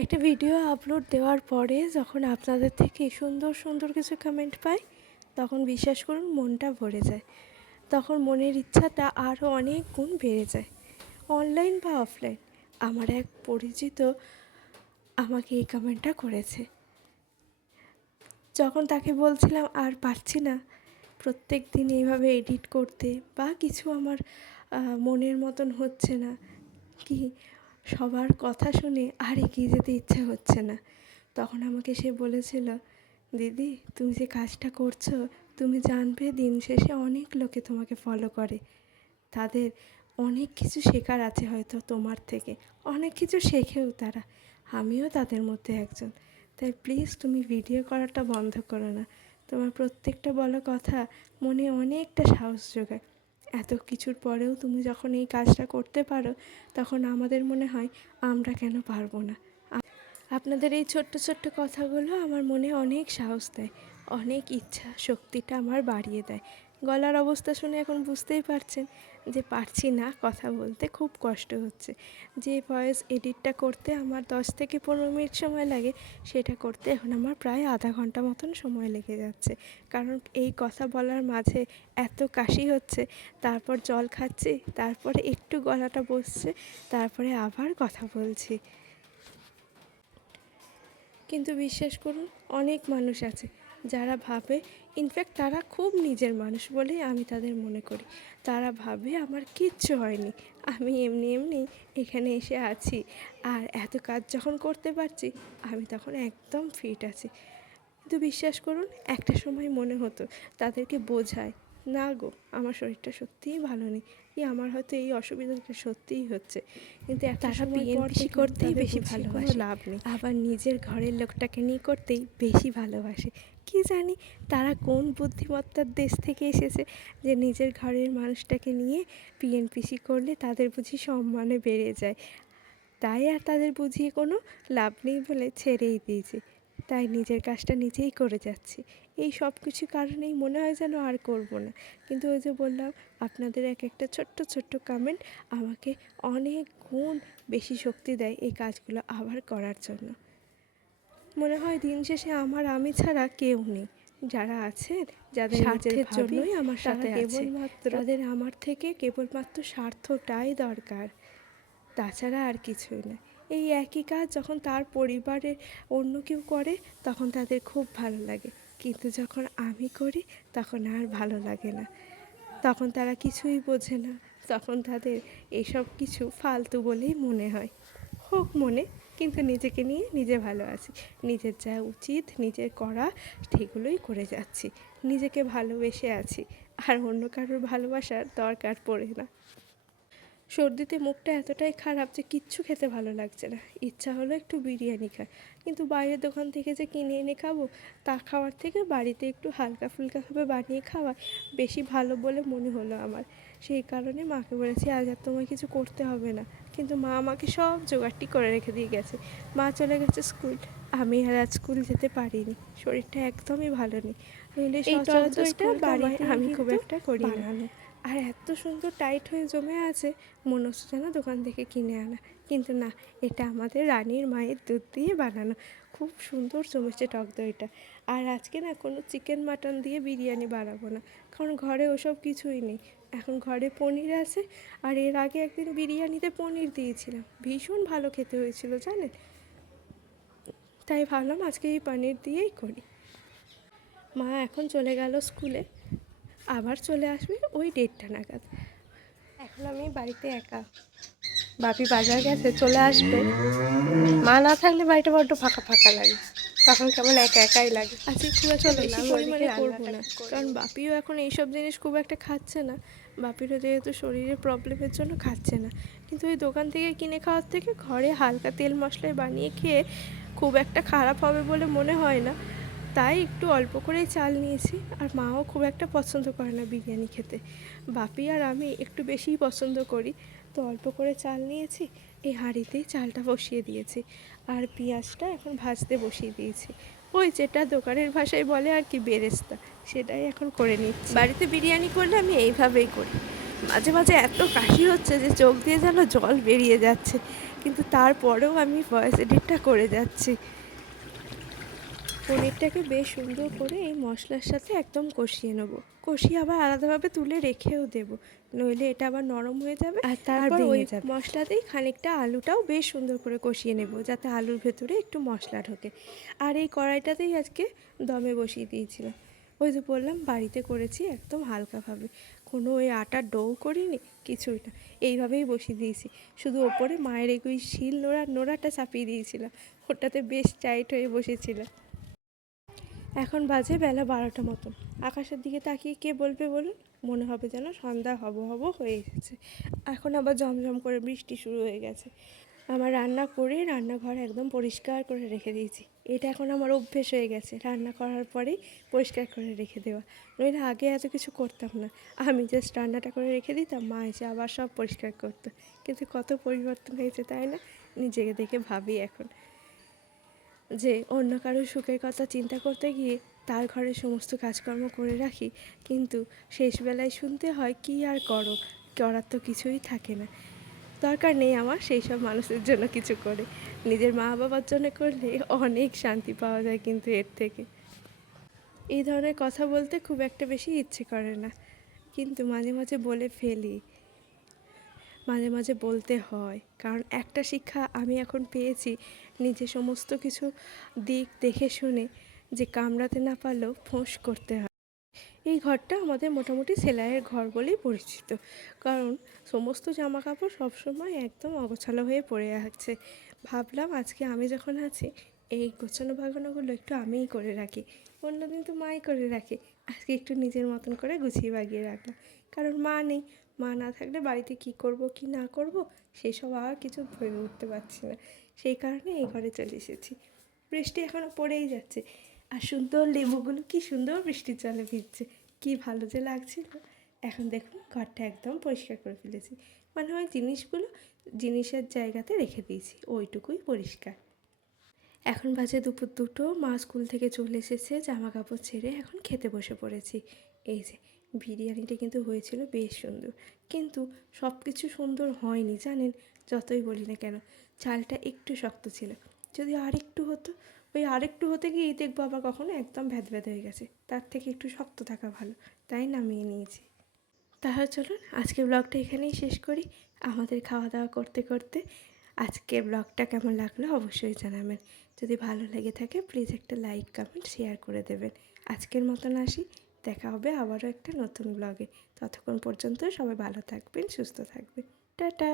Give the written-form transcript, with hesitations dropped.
একটা video upload দেওয়ার পরে যখন আপনাদের থেকে সুন্দর সুন্দর কিছু কমেন্ট পাই, তখন বিশ্বাস করুন মনটা ভরে যায়। তখন মনের ইচ্ছাটা আরও অনেক গুণ বেড়ে যায়। অনলাইন বা অফলাইন, আমার এক পরিচিত আমাকে এই কমেন্টটা করেছে। যখন তাকে বলছিলাম আর পারছি না প্রত্যেক দিন এইভাবে এডিট করতে, বা কিছু আমার মনের মতন হচ্ছে না, কি সবার কথা শুনে আর এগিয়ে যেতে ইচ্ছে হচ্ছে না, তখন আমাকে সে বলেছিল, দিদি তুমি যে কাজটা করছো, তুমি জানবে দিন শেষে অনেক লোকে তোমাকে ফলো করে, তাদের অনেক কিছু শেখার আছে হয়তো তোমার থেকে, অনেক কিছু শেখেও তারা, আমিও তাদের মধ্যে একজন। তাই প্লিজ তুমি ভিডিও করাটা বন্ধ করো না। তোমার প্রত্যেকটা বলা কথা মনে অনেকটা সাহস যোগায়। এত কিছুর পরেও তুমি যখন এই কাজটা করতে পারো, তখন আমাদের মনে হয় আমরা কেন পারবো না। আপনাদের এই ছোট্ট ছোট্ট কথাগুলো আমার মনে অনেক সাহস দেয়, অনেক ইচ্ছা শক্তিটা আমার বাড়িয়ে দেয়। গলার অবস্থা শুনে এখন বুঝতেই পারছেন যে পারছি না কথা বলতে, খুব কষ্ট হচ্ছে। যে ভয়েস এডিটটা করতে আমার 10 থেকে 15 মিনিট সময় লাগে, সেটা করতে এখন আমার প্রায় আধা ঘন্টা মতন সময় লেগে যাচ্ছে। কারণ এই কথা বলার মাঝে এত কাশি হচ্ছে, তারপর জল খাচ্ছি, তারপরে একটু গলাটা বসছে, তারপরে আবার কথা বলছি। কিন্তু বিশ্বাস করুন অনেক মানুষ আছে যারা ভাবে, ইনফ্যাক্ট তারা খুব নিজের মানুষ বলেই আমি তাদের মনে করি, তারা ভাবে আমার কিচ্ছু হয়নি, আমি এমনি এমনি এখানে এসে আছি, আর এত কাজ যখন করতে পারছি আমি তখন একদম ফিট আছি। কিন্তু বিশ্বাস করুন একটা সময় মনে হতো তাদেরকে বোঝায়, না গো আমার শরীরটা সত্যিই ভালো নেই, কি আমার হয়তো এই অসুবিধাটা সত্যিই হচ্ছে, কিন্তু একটা সময় পিএনপিসি করতেই বেশি ভালোবাসে, লাভ নেই, আবার নিজের ঘরের লোকটাকে নিয়ে করতেই বেশি ভালোবাসে। কি জানি তারা কোন বুদ্ধিমত্তার দেশ থেকে এসেছে যে নিজের ঘরের মানুষটাকে নিয়ে পিএনপিসি করলে তাদের বুঝি সম্মানে বেড়ে যায়, তাই আর তাদের বুঝিয়ে কোনো লাভ নেই বলে ছেড়েই দিয়েছি। তাই নিজের কাজটা নিজেই করে যাচ্ছি। এই সব কিছু কারণেই মনে হয় যেন আর করব না, কিন্তু ওই যে বললাম আপনাদের এক একটা ছোট্ট ছোট্ট কমেন্ট আমাকে অনেক গুণ বেশি শক্তি দেয় এই কাজগুলো আবার করার জন্য। মনে হয় দিন শেষে আমার আমি ছাড়া কেউ নেই, যারা আছেন যাদের স্বার্থের জন্যই আমার সাথে কেবলমাত্র তাদের আমার থেকে কেবলমাত্র স্বার্থটাই দরকার, তাছাড়া আর কিছুই না। এই একই কাজ যখন তার পরিবারের অন্য কেউ করে তখন তাদের খুব ভালো লাগে, কিন্তু যখন আমি করি তখন আর ভালো লাগে না, তখন তারা কিছুই বোঝে না, তখন তাদের এসব কিছু ফালতু বলেই মনে হয়। হোক মনে, কিন্তু নিজেকে নিয়ে নিজে ভালো আছি, নিজের যা উচিত নিজের করা সেগুলোই করে যাচ্ছি, নিজেকে ভালোবেসে আছি, আর অন্য কারোর ভালোবাসার দরকার পড়ে না। সর্দিতে মুখটা এতটাই খারাপ যে কিচ্ছু খেতে ভালো লাগছে না, ইচ্ছা হলো একটু বিরিয়ানি খায়, কিন্তু বাইরের দোকান থেকে যে কিনে এনে খাবো, তা খাওয়ার থেকে বাড়িতে একটু হালকা ফুলকাভাবে বানিয়ে খাওয়া বেশি ভালো বলে মনে হলো আমার। সেই কারণে মাকে বলেছি আজ আর তোমায় কিছু করতে হবে না, কিন্তু মা আমাকে সব জোগাড়টি করে রেখে দিয়ে গেছে। মা চলে গেছে স্কুল, আমি আর আজ স্কুল যেতে পারিনি, শরীরটা একদমই ভালো নেই, নইলে সচরাচর স্কুল বাড়িতে আমি খুব একটা করি না। আর এত সুন্দর টাইট হয়ে জমে আছে, মনে হচ্ছে যেন দোকান থেকে কিনে আনা, কিন্তু না, এটা আমাদের রানীর মায়ের দুধ দিয়ে বানানো, খুব সুন্দর জমেছে টক দইটা। আর আজকে না কোনো চিকেন মাটন দিয়ে বিরিয়ানি বানাবো না, কারণ ঘরে ওসব কিছুই নেই, এখন ঘরে পনির আছে, আর এর আগে একদিন বিরিয়ানিতে পনির দিয়েছিলাম, ভীষণ ভালো খেতে হয়েছিল জানেন, তাই ভাবলাম আজকে এই পনির দিয়েই করি। মা এখন চলে গেল স্কুলে, আবার চলে আসবে ওই 1:30 নাগাদ। এখন আমি বাড়িতে একা, বাপি বাজার গেছে, চলে আসবে। মা না থাকলে বাড়িটা বড্ড ফাঁকা ফাঁকা লাগে, তখন কেমন একা একাই লাগে। আজকে খুব একটা বেশি পরিমাণে করবো না, কারণ বাপিও এখন এইসব জিনিস খুব একটা খাচ্ছে না, বাপিরও যেহেতু শরীরের প্রবলেমের জন্য খাচ্ছে না, কিন্তু ওই দোকান থেকে কিনে খাওয়ার থেকে ঘরে হালকা তেল মশলায় বানিয়ে খেয়ে খুব একটা খারাপ হবে বলে মনে হয় না, তাই একটু অল্প করেই চাল নিয়েছি। আর মাও খুব একটা পছন্দ করে না বিরিয়ানি খেতে, বাপি আর আমি একটু বেশিই পছন্দ করি, তো অল্প করে চাল নিয়েছি, এই হাঁড়িতেই চালটা বসিয়ে দিয়েছি, আর পেঁয়াজটা এখন ভাজতে বসিয়ে দিয়েছি, ওই যেটা দোকানের ভাষায় বলে আর কি বেরেস্তা, সেটাই এখন করে নিচ্ছি। বাড়িতে বিরিয়ানি করলে আমি এইভাবেই করি, মাঝে মাঝে এত কাশি হচ্ছে যে চোখ দিয়ে যেন জল বেরিয়ে যাচ্ছে, কিন্তু তারপরেও আমি ভয়েস এডিটটা করে যাচ্ছি। পনিরটাকে বেশ সুন্দর করে এই মশলার সাথে একদম কষিয়ে নেবো, কষিয়ে আবার আলাদাভাবে তুলে রেখেও দেবো, নইলে এটা আবার নরম হয়ে যাবে আর তারপর ওই মশলাতেই খানিকটা আলুটাও বেশ সুন্দর করে কষিয়ে নেব, যাতে আলুর ভেতরে একটু মশলা ঢোকে। আর এই কড়াইটাতেই আজকে দমে বসিয়ে দিয়েছিলাম। ওই যে বললাম বাড়িতে করেছি একদম হালকাভাবে, কোনো ওই আটার ডো করিনি, কিছুই না, এইভাবেই বসিয়ে দিয়েছি। শুধু ওপরে মায়ের ওই শিল নোড়াটা চাপিয়ে দিয়েছিলাম, ওটাতে বেশ টাইট হয়ে বসেছিল। এখন বাজে বেলা 12টা মতন। আকাশের দিকে তাকিয়ে কে বলবে বলুন, মনে হবে যেন সন্ধ্যা হব হব হয়ে এসেছে। এখন আবার ঝমঝম করে বৃষ্টি শুরু হয়ে গেছে। আমার রান্না করে রান্নাঘর একদম পরিষ্কার করে রেখে দিয়েছি। এটা এখন আমার অভ্যেস হয়ে গেছে, রান্না করার পরেই পরিষ্কার করে রেখে দেওয়া। নইলে আগে এত কিছু করতাম না, আমি জাস্ট রান্নাটা করে রেখে দিতাম, মা এসে আবার সব পরিষ্কার করতো। কিন্তু কত পরিবর্তন হয়েছে তাই না, নিজেকে দেখে ভাবি এখন যে অন্য কারোর সুখের কথা চিন্তা করতে গিয়ে তার ঘরে সমস্ত কাজকর্ম করে রাখি, কিন্তু শেষবেলায় শুনতে হয় কি আর করো, করার তো কিছুই থাকে না। দরকার নেই আমার সেই সব মানুষের জন্য কিছু করে, নিজের মা বাবার জন্য করলে অনেক শান্তি পাওয়া যায় কিন্তু এর থেকে। এই ধরনের কথা বলতে খুব একটা বেশি ইচ্ছে করে না, কিন্তু মাঝে মাঝে বলে ফেলি, মাঝে মাঝে বলতে হয়, কারণ একটা শিক্ষা আমি এখন পেয়েছি, নিজে সমস্ত কিছু দিক দেখে শুনে যে কামড়াতে না পারলেও ফোঁস করতে হয়। এই ঘরটা আমাদের মোটামুটি সেলাইয়ের ঘর বলেই পরিচিত, কারণ সমস্ত জামা কাপড় সবসময় একদম অগোছালো হয়ে পড়ে আছে। ভাবলাম আজকে আমি যখন আছি, এই গোছানো বাগানোগুলো একটু আমিই করে রাখি, অন্যদিন তো মাই করে রাখি, আজকে একটু নিজের মতন করে গুছিয়ে বাগিয়ে রাখলাম। কারণ মা নেই, মা না থাকলে বাড়িতে কি করব কি না করব সেসব আর কিছু ভেবে উঠতে পারছি না, সেই কারণে এই ঘরে চলে এসেছি। বৃষ্টি এখনও পড়েই যাচ্ছে, আর সুন্দর লেবুগুলো কি সুন্দর বৃষ্টির জলে ভিজছে, কি ভালো যে লাগছিল। এখন দেখুন ঘরটা একদম পরিষ্কার করে ফেলেছি, মানে ওই জিনিসগুলো জিনিসের জায়গাতে রেখে দিয়েছি, ওইটুকুই পরিষ্কার। এখন বাজে দুপুর 2টো, মা স্কুল থেকে চলে এসেছে, জামা কাপড় ছেড়ে এখন খেতে বসে পড়েছি। এই যে বিরিয়ানিটা কিন্তু হয়েছিল বেশ সুন্দর, কিন্তু সব কিছু সুন্দর হয়নি জানেন, যতই বলি না কেন। চালটা একটু শক্ত ছিল, যদি আরেকটু হতো, ওই আরেকটু হতে গিয়েই দেখবো আবার কখনো একদম ভ্যাদ হয়ে গেছে, তার থেকে একটু শক্ত থাকা ভালো, তাই নামিয়ে নিয়েছি। তাহলে চলুন আজকের ব্লগটা এখানেই শেষ করি। আমাদের খাওয়া দাওয়া করতে করতে আজকের ব্লগটা কেমন লাগলো অবশ্যই জানাবেন। যদি ভালো লেগে থাকে প্লিজ একটা লাইক কমেন্ট শেয়ার করে দেবেন। আজকের মতন আসি, দেখা হবে আবারও একটা নতুন ব্লগে। ততক্ষণ পর্যন্ত সবাই ভালো থাকবেন, সুস্থ থাকবেন। টাটা।